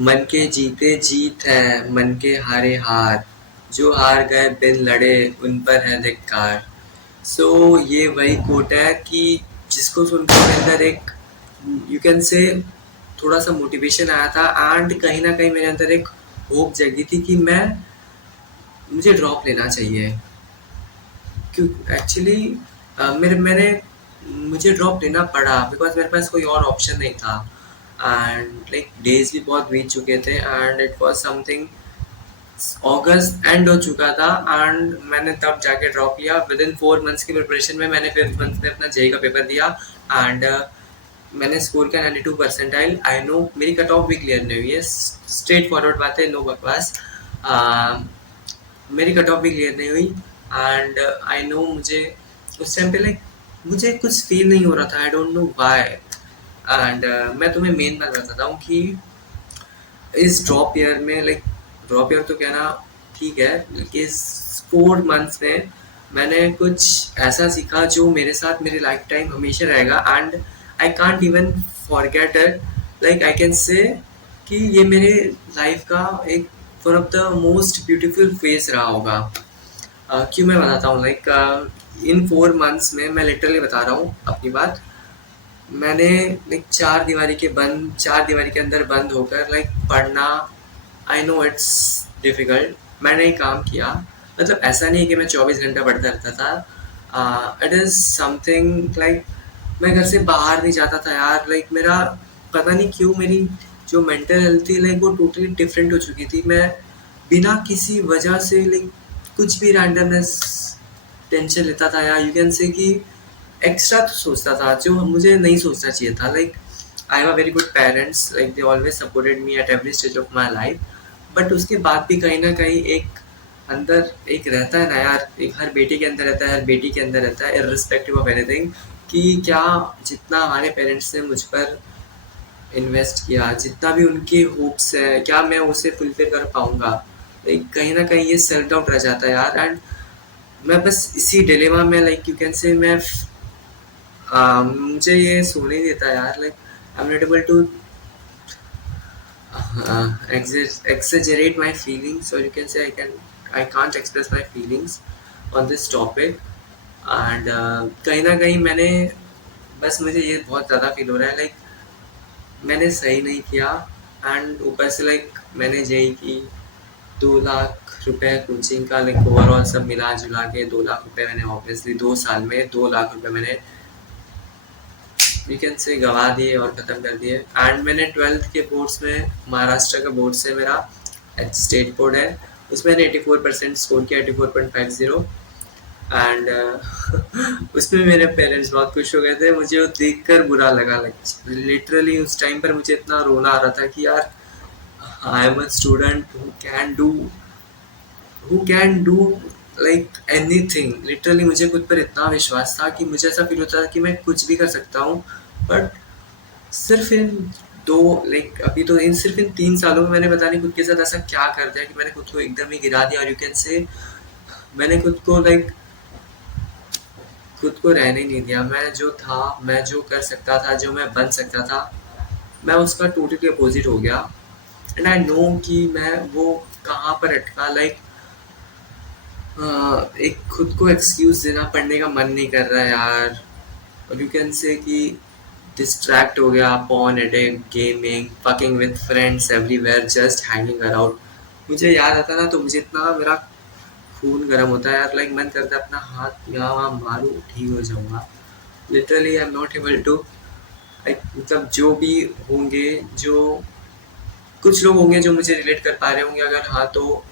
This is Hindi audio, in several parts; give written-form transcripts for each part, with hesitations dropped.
मन के जीते जीत है, मन के हारे हार, जो हार गए बिन लड़े उन पर है धिक्कार। सो ये वही कोट है कि जिसको सुनकर मेरे अंदर एक यू कैन से थोड़ा सा मोटिवेशन आया था एंड कहीं ना कहीं मेरे अंदर एक होप जगी थी कि मैं मुझे ड्रॉप लेना चाहिए। क्यों एक्चुअली मेरे मैंने मुझे ड्रॉप लेना पड़ा बिकॉज मेरे पास कोई और ऑप्शन नहीं था एंड लाइक डेज भी बहुत बीत चुके थे and it was something August and हो चुका था एंड मैंने तब जाके ड्रॉप लिया। विद इन 4 मंथ्स की प्रिपरेशन में मैंने 5th मंथ में अपना जेई का पेपर दिया एंड मैंने स्कोर किया 92 परसेंटाइल। आई नो मेरी कट ऑफ भी क्लियर नहीं हुई है, स्ट्रेट फॉरवर्ड बात है, नो बकवास। मेरी कट ऑफ भी क्लियर नहीं हुई एंड आई नो मुझे उस टाइम पे लाइक मुझे कुछ फील नहीं हो रहा था, I don't know why. And मैं तुम्हें मेन बात बताता हूँ कि इस ड्रॉप ईयर में लाइक ड्रॉप ईयर तो कहना ठीक है, इस 4 मंथ्स में मैंने कुछ ऐसा सीखा जो मेरे साथ मेरी लाइफ टाइम हमेशा रहेगा and I can't even forget it. Like I can say कि ये मेरे लाइफ का एक one of the most beautiful phase रहा होगा। क्यों मैं बताता हूँ लाइक इन 4 मंथ्स में मैं लिटरली बता रहा हूँ अपनी बात। मैंने लाइक चार दीवारी के अंदर बंद होकर लाइक पढ़ना, आई नो इट्स डिफिकल्ट, मैंने एक काम किया। मतलब ऐसा नहीं है कि मैं 24 घंटा पढ़ता रहता था, इट इज़ समथिंग लाइक मैं घर से बाहर नहीं जाता था यार। लाइक मेरा पता नहीं क्यों मेरी जो मेंटल हेल्थ थी लाइक वो टोटली डिफरेंट हो चुकी थी। मैं बिना किसी वजह से लाइक कुछ भी रैंडमनेस टेंशन लेता था या यू कैन से कि एक्स्ट्रा तो सोचता था जो मुझे नहीं सोचना चाहिए था। Like I am a very good parents, like they always supported me at every stage of my life. But उसके बाद भी कहीं ना कहीं एक अंदर एक रहता है ना यार, एक हर बेटी के अंदर रहता है, हर बेटी के अंदर रहता है इर्रिस्पेक्टिव ऑफ एनीथिंग, कि क्या जितना हमारे पेरेंट्स ने मुझ पर इन्वेस्ट किया, जितना भी उनके होप्स है, क्या मैं उसे फुलफिल कर पाऊंगा। लाइक कहीं ना कहीं ये सेल्फ डाउट रह जाता है यार। एंड मैं बस इसी डिलेमा में लाइक यू कैन से मैं मुझे ये सोने नहीं देता यार। Like I am not able to exaggerate my feelings, or you can say I can't express my feelings on this topic। And कहीं ना कहीं मैंने बस मुझे ये बहुत ज़्यादा फील हो रहा है लाइक मैंने सही नहीं किया। एंड ऊपर से लाइक मैंने जेई की 2 लाख रुपए कोचिंग का लाइक ओवरऑल सब मिला जुला के 2 लाख रुपए मैंने ऑब्वियसली 2 साल में 2 लाख रुपए मैंने यू कैन से गवा दिए और ख़त्म कर दिए। एंड मैंने 12th के बोर्ड्स में महाराष्ट्र का बोर्ड से मेरा स्टेट बोर्ड है, उसमें मैंने 84% स्कोर किया, 84.50। एंड उसमें मेरे पेरेंट्स बहुत खुश हो गए थे। मुझे वो देखकर बुरा लगा, लाइक लिटरली उस टाइम पर मुझे इतना रोना आ रहा था कि यार I am a student who can do like anything. Literally मुझे खुद पर इतना विश्वास था कि मुझे ऐसा फील होता था कि मैं कुछ भी कर सकता हूँ। बट सिर्फ इन दो लाइक अभी तो इन सिर्फ इन 3 सालों में मैंने पता नहीं खुद के साथ ऐसा क्या कर दिया कि मैंने खुद को एकदम ही गिरा दिया। और यू कैन से मैंने खुद को लाइक खुद को रहने नहीं दिया। मैं जो था, मैं जो कर सकता था, जो मैं बन सकता था, मैं उसका टोटली अपोजिट हो गया। एंड आई नो कि मैं वो कहाँ पर अटका। लाइक एक खुद को एक्सक्यूज देना, पढ़ने का मन नहीं कर रहा है यार। और यू कैन से कि डिस्ट्रैक्ट हो गया, porn addict, gaming, fucking with friends everywhere, just hanging around. मुझे याद आता ना तो मुझे इतना मेरा खून गर्म होता है यार। लाइक मन करता है अपना हाथ यहाँ वहाँ मारूं, ठीक हो जाऊंगा। Literally I am not able to like मतलब जो भी होंगे, जो कुछ लोग होंगे जो मुझे रिलेट कर पा रहे होंगे, अगर हाँ तो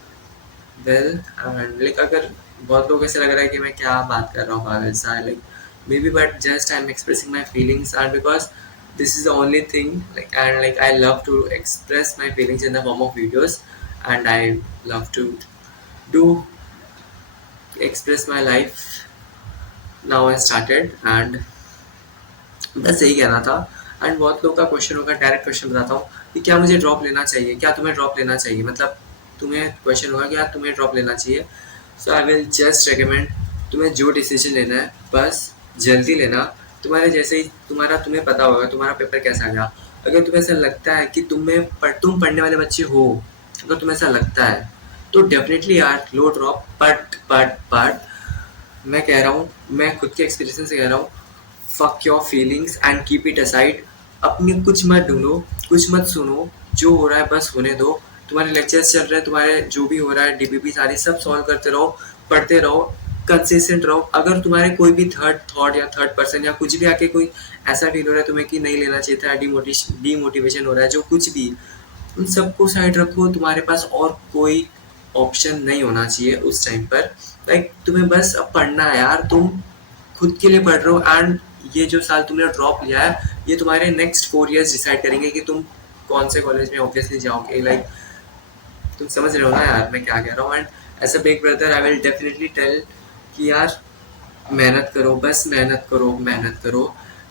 वेल। एंड लाइक अगर बहुत लोग ऐसे लग रहा है कि मैं क्या बात कर रहा हूँ पागल सा, like may be, but just I am expressing my feelings and because this is the only thing like, and like I love to express my feelings in the form of videos, and I love to do express my life now I started। and बस यही कहना था। एंड बहुत लोगों का क्वेश्चन होगा, डायरेक्ट क्वेश्चन बताता हूँ कि क्या मुझे ड्रॉप लेना चाहिए, क्या तुम्हें ड्रॉप लेना चाहिए, मतलब तुम्हें क्वेश्चन होगा क्या तुम्हें ड्रॉप लेना चाहिए। सो आई विल जस्ट रिकमेंड तुम्हें जो डिसीजन लेना है बस जल्दी लेना। तुम्हारे जैसे ही तुम्हें पता होगा तुम्हारा पेपर कैसा गया, अगर तुम्हें ऐसा लगता है कि तुम पढ़ने वाले बच्चे हो, अगर तुम्हें ऐसा लगता है, तो डेफिनेटली यार लो ड्रॉप। बट मैं कह रहा हूँ, मैं खुद के एक्सपीरियंस से कह रहा हूँ, fuck your feelings and keep it aside. अपनी कुछ मत ढूंढो, कुछ मत सुनो, जो हो रहा है बस होने दो। तुम्हारे लेक्चर्स चल रहे हैं, तुम्हारे जो भी हो रहा है डीपीपी सारी सब सॉल्व करते रहो, पढ़ते रहो, कंसिस्टेंट रहो। अगर तुम्हारे कोई भी थर्ड थॉट या थर्ड पर्सन या कुछ भी आके कोई ऐसा फील हो रहा है तुम्हें कि नहीं लेना चाहिए था, डीमोटिवेशन हो रहा है, जो कुछ भी, उन सबको साइड रखो। तुम्हारे पास और कोई ऑप्शन नहीं होना चाहिए उस टाइम पर। लाइक तुम्हें बस अब पढ़ना है यार, तुम खुद के लिए पढ़ रहे हो। एंड ये जो साल तुमने ड्रॉप लिया है, ये तुम्हारे नेक्स्ट 4 years डिसाइड करेंगे कि तुम कौन से कॉलेज में ऑब्वियसली जाओगे। लाइक तुम समझ रहे हो ना यार मैं क्या कह रहा हूँ। And as a big brother I will definitely tell कि यार मेहनत करो, बस मेहनत करो, मेहनत करो।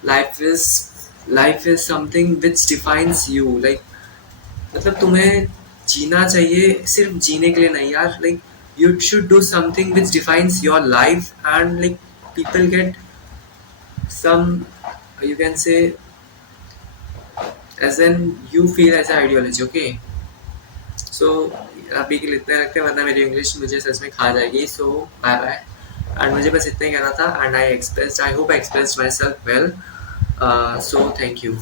Life is life is something which defines you. Like मतलब तुम्हें जीना चाहिए, सिर्फ जीने के लिए नहीं यार। Like you should do something which defines your life. And like people get some, you can say, as in you feel as an ideology, okay? So अभी के लिए इतना रखते हैं, वरना मेरी इंग्लिश मुझे सच में खा जाएगी। सो बाय बाय। एंड मुझे बस इतना ही कहना था, and I hope I expressed my self well. So thank you.